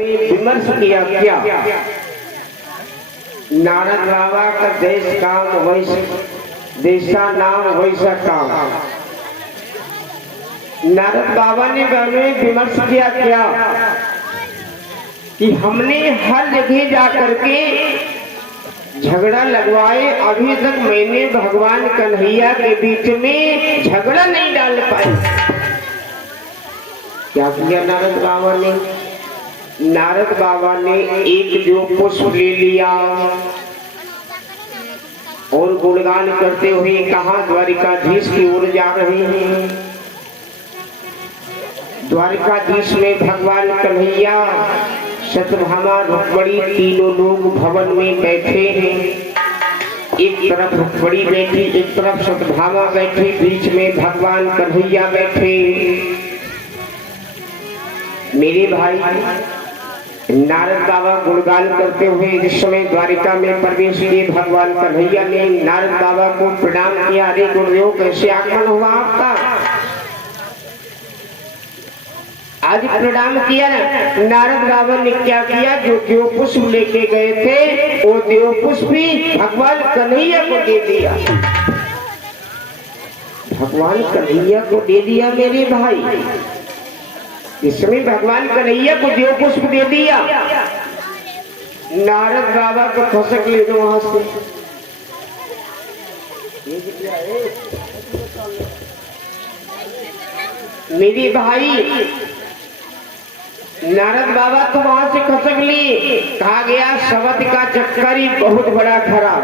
विमर्श किया क्या? नारद बाबा का देश काम वैसा, देशा नाम वैसा काम। नारद बाबा ने हमें विमर्श किया क्या कि हमने हर जगह जा करके झगड़ा लगवाए, अभी तक मैंने भगवान कन्हैया के बीच में झगड़ा नहीं डाल पाए। क्या किया नारद बाबा ने? नारद बाबा ने एक जो पुष्प ले लिया और गुणगान करते हुए कहा द्वारिकाधीश की ओर जा रहे हैं। द्वारिकाधीश में भगवान कन्हैया, सत्यभामा, रुक्मिणी तीनों लोग भवन में बैठे हैं। एक तरफ रुक्मिणी बैठी, एक तरफ सत्यभामा बैठी, बीच में भगवान कन्हैया बैठे। मेरे भाई, नारद बाबा गुणगान करते हुए जिस समय द्वारिका में प्रवेश किए, भगवान कन्हैया ने नारद बाबा को प्रणाम किया। अरे गुरुदेव, कैसे आगमन हुआ आपका? आज प्रणाम किया ना। नारद बाबा ने क्या किया? जो देव पुष्प लेके गए थे वो देव पुष्प भी भगवान कन्हैया को दे दिया। भगवान कन्हैया को दे दिया मेरे भाई। इसमें भगवान कन्हैया को देव पुष्प दे दिया। नारद बाबा को खसक ले दो वहां से। मेरे भाई, नारद बाबा तो वहां से खसक लिए। कहा गया शब्द का चक्कर ही बहुत बड़ा खराब।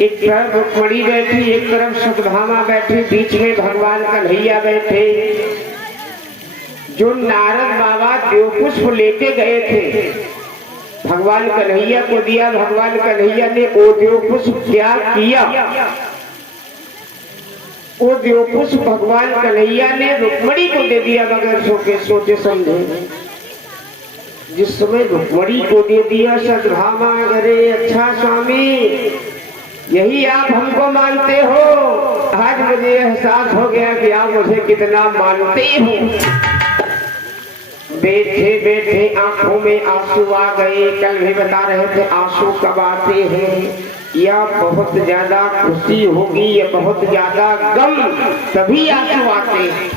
एक तरफ रुक्मिणी बैठी, एक तरफ सत्यभामा बैठी, बीच में भगवान कन्हैया बैठे। जो नारद बाबा देव पुष्प लेके गए थे, भगवान कन्हैया को दिया। भगवान कन्हैया ने वो देव पुष्प क्या किया? वो देव पुष्प भगवान कन्हैया ने रुक्मिणी को दे दिया बगैर सोचे समझे। जिस समय रुक्मिणी को दे दिया, सत्यभामा, अरे अच्छा स्वामी, यही आप हमको मानते हो? आज मुझे एहसास हो गया कि आप मुझे कितना मानते हो। बैठे बैठे आंखों में आंसू आ गए। कल भी बता रहे थे आंसू कब आते हैं, या बहुत ज्यादा खुशी होगी या बहुत ज्यादा गम, तभी आंसू आते हैं।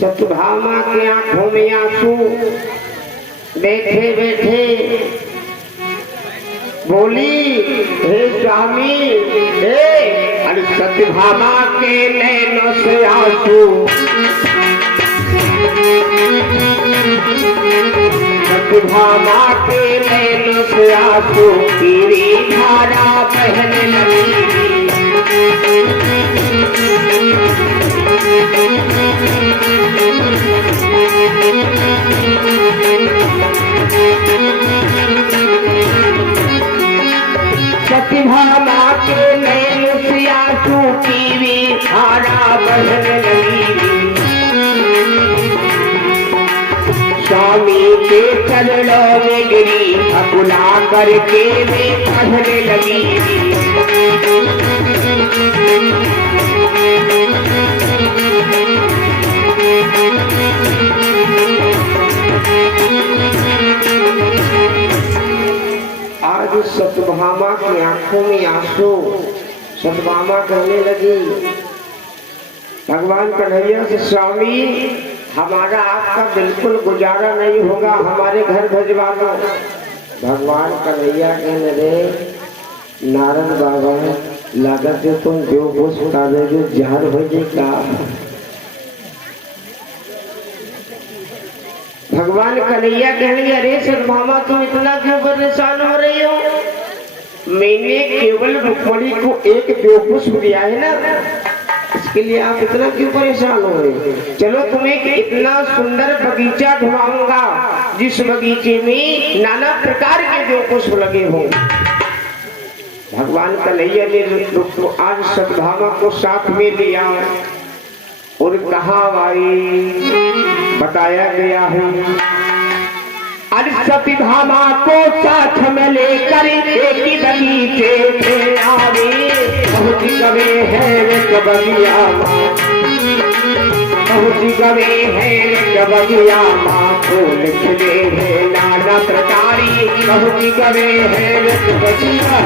सत्यभामा के आंखों में आंसू। बैठे बैठे बोली, हे स्वामी, हे। अरे सत्यभामा के नैनों से आंसू, सत्यभामा के नैनों से आंसू तेरी धारा बहने लगी। सत्यभामा के नैनों से आंसू तेरी धारा बहने लगी। स्वामी के चरणों में गिरी, अपना करके वे कहने लगी। आज सत्यभामा की आंखों में आंसू। सत्यभामा कहने लगी भगवान कन्हैया से, स्वामी, हमारा आपका बिल्कुल गुजारा नहीं होगा, हमारे घर भिजवा दो। भगवान कन्हैया कहने लगे, नारद बाबा, लागत है तुम जो पुष्प डाले जो जहर हो जाएगा। भगवान कन्हैया कहने लगे, अरे सत्यभामा, तुम इतना क्यों परेशान हो रही हो? मैंने केवल रुक्मिणी को एक देव पुष्प दिया है ना, इसके लिए आप इतना क्यों परेशान हो रहे? चलो तुम्हें इतना सुंदर बगीचा घुमाऊंगा जिस बगीचे में नाना प्रकार के देव पुष्प लगे हों। भगवान कन्हैया ने आज सत्यभामा को साथ में लिया और कहा, भाई बताया गया है, आज सत्यभामा को साथ में लेकर एक ही बगीचे में आवे। बहुत गवे है एक बगिया, बहुत गवे है एक बगिया, फूल खिले हैं नाना प्रकारी बहुत गवे हैं रत बगिया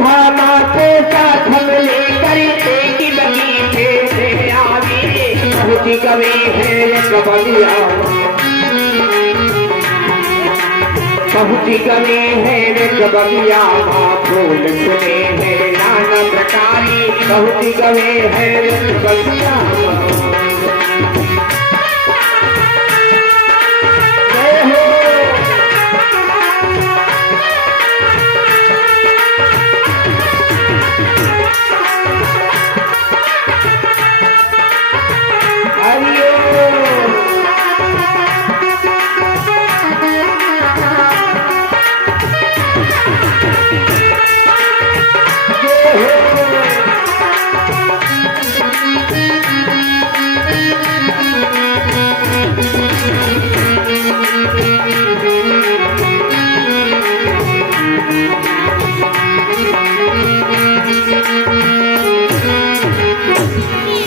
भामा के साथ हम लेकर एक बगीचे से आगे बहुत गवे हैं एक बगिया बहुत गवे हैं एक बगिया फूल खिले हैं नाना प्रकारी बहुत गवे हैं एक बगिया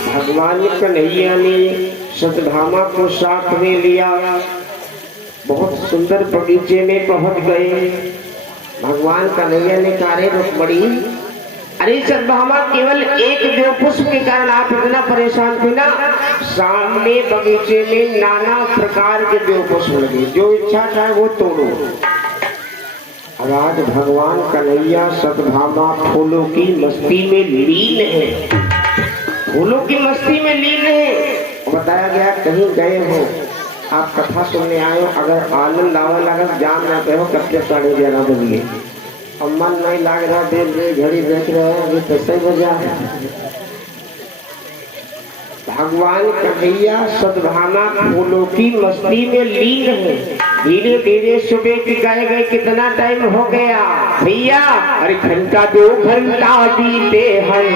भगवान कन्हैया ने सतभामा को साथ में लिया बहुत सुंदर बगीचे में पहुंच गए। भगवान कन्हैया ने कहा रे रुक्मणी अरे सतभामा केवल एक दो पुष्प के कारण आप इतना परेशान थे ना सामने बगीचे में नाना प्रकार के दो पुष्प लगे जो इच्छा चाहे वो तोड़ो। अब आज भगवान कन्हैया सतभामा फूलों की मस्ती में लीन है फूलों की मस्ती में लीन है। बताया गया कहीं गए हो आप कथा सुनने आए हो अगर आनंद आवे लगा जान ना कहो कब के 11:30 बजे और मन नहीं लाग रहा देर घड़ी देख रहे हैं अभी कैसे बजा है। भगवान कन्हैया सतभामा फूलों की मस्ती में लीन है। धीरे धीरे सुबह की गाय गए कितना टाइम हो गया भैया अरे घंटा 2 घंटा बीते हैं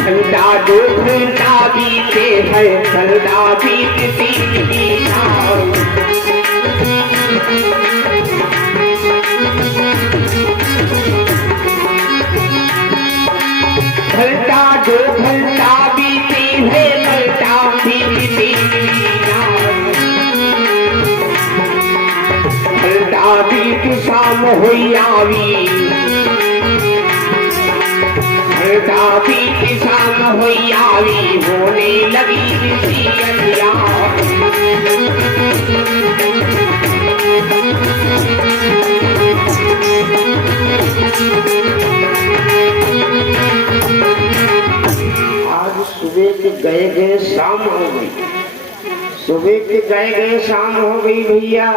घंटा 2 घंटा बीते हैं घंटा बीतती घंटा 2 घंटा बीती है घंटा बीतती घंटा बीत शाम हुई आवी घंटा बीत शाम हुई आवी होने लगी सियरिया आज सुबह के गए शाम हो गई सुबह के गए शाम हो गई भैया।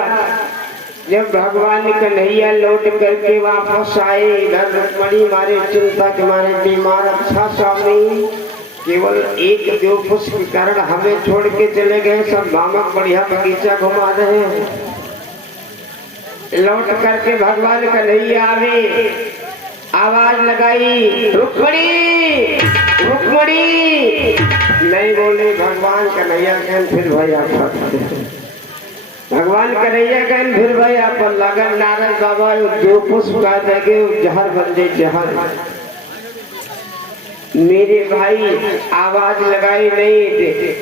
जब भगवान कन्हैया लौट करके वापस आए इधर रुक्मणी मारे चिंता के मारे बीमार अच्छा स्वामी केवल एक दो पुष्प के कारण हमें छोड़ के चले गए सब भामक बढ़िया बगीचा घुमा रहे हैं। लौट करके भगवान कन्हैया आवे आवाज लगाई रुक्मणी रुक्मणी नहीं बोले भगवान कन्हैया कहन फिर भैया भगवान कन्हैया कहन फिर भैया पर लगन नारद बाबा जो पुष्प का देगे जहर बन जाए जहर। मेरे भाई आवाज लगाई नहीं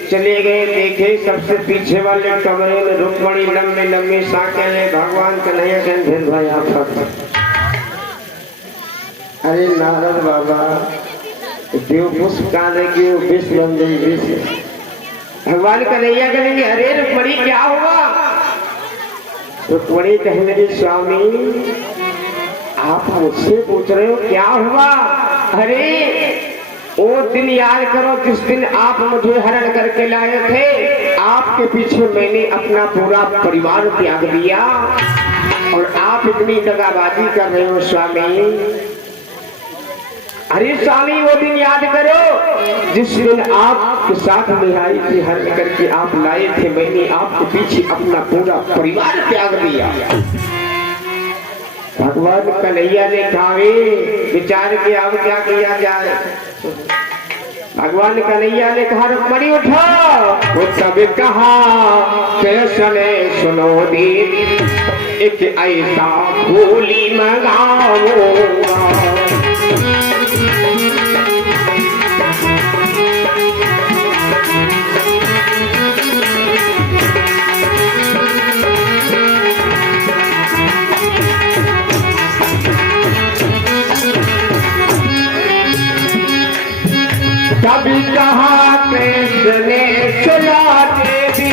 चले गए देखे सबसे पीछे वाले कमरे में रुक्मणी लंबे लंबे साकें भगवान कन्हैया कहन फिर भैया अरे नारद बाबा देव पुष्प का देगी विष बन जाए विष। भगवान कन्हैया कहेंगे अरे रुक्मणी क्या हुआ। रुक्मणी कहेंगे स्वामी आप मुझसे पूछ रहे हो क्या हुआ। अरे वो दिन याद करो जिस दिन आप मुझे हरण करके लाए थे आपके पीछे मैंने अपना पूरा परिवार त्याग दिया और आप इतनी दगाबाजी कर रहे हो स्वामी। अरे स्वामी वो दिन याद करो जिस दिन आपके साथ में आई थी हरण करके आप लाए थे मैंने आपके पीछे अपना पूरा परिवार त्याग दिया। भगवान कन्हैया ने कहा विचार किया अब क्या किया जाए। भगवान कन्हैया ने कहा रुक्मणी उठो। वो सब कहा कृष्ण सुनो दीन एक ऐसा फूली मंगाऊंगा। कभी कहा कृष्ण ने सुना देवी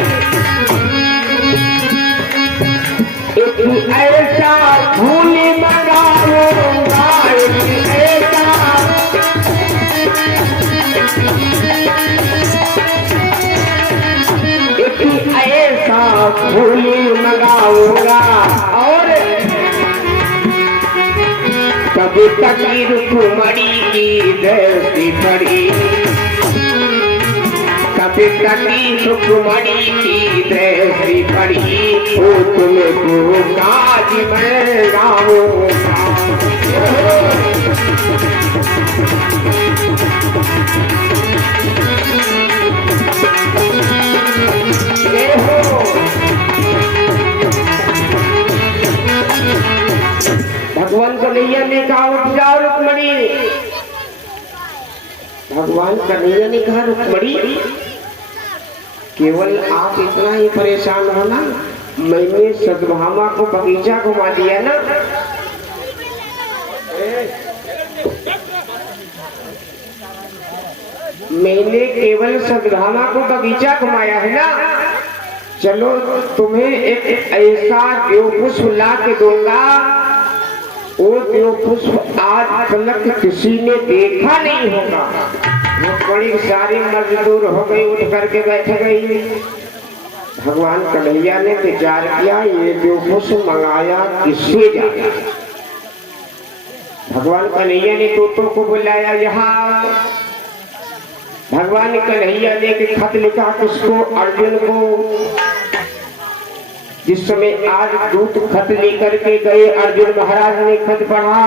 एक ऐसा फूल मंगाऊंगा। एक ऐसा फूल मंगाऊंगा। और कभी तक रुक्मणी की दृष्टि पड़ी, कभी तक रुक्मणी की दृष्टि पड़ी। वो तुमको काज में गाऊंगा। भगवान कन्हैया ने कहा उठ जाओ रुक्मणी। भगवान कन्हैया ने कहा रुक्मणी केवल आप इतना ही परेशान हो ना, मैंने सतभामा को बगीचा घुमा दिया ना। मैंने केवल सतभामा को बगीचा घुमाया है ना। चलो तुम्हें एक ऐसा देवपुष्प ला के दूंगा, वो देवपुष्प आज तक किसी ने देखा नहीं होगा। वो बड़ी सारी मजदूर हो गई, उठ करके बैठ गई। भगवान कन्हैया ने विचार किया ये देवपुष्प मंगाया किससे जाए। भगवान कन्हैया ने तोतों को बुलाया यहाँ। भगवान कन्हैया ने एक खत लिखा किसको, अर्जुन को। जिस समय आज दूत खत लेकर के गए, अर्जुन महाराज ने खत पढ़ा।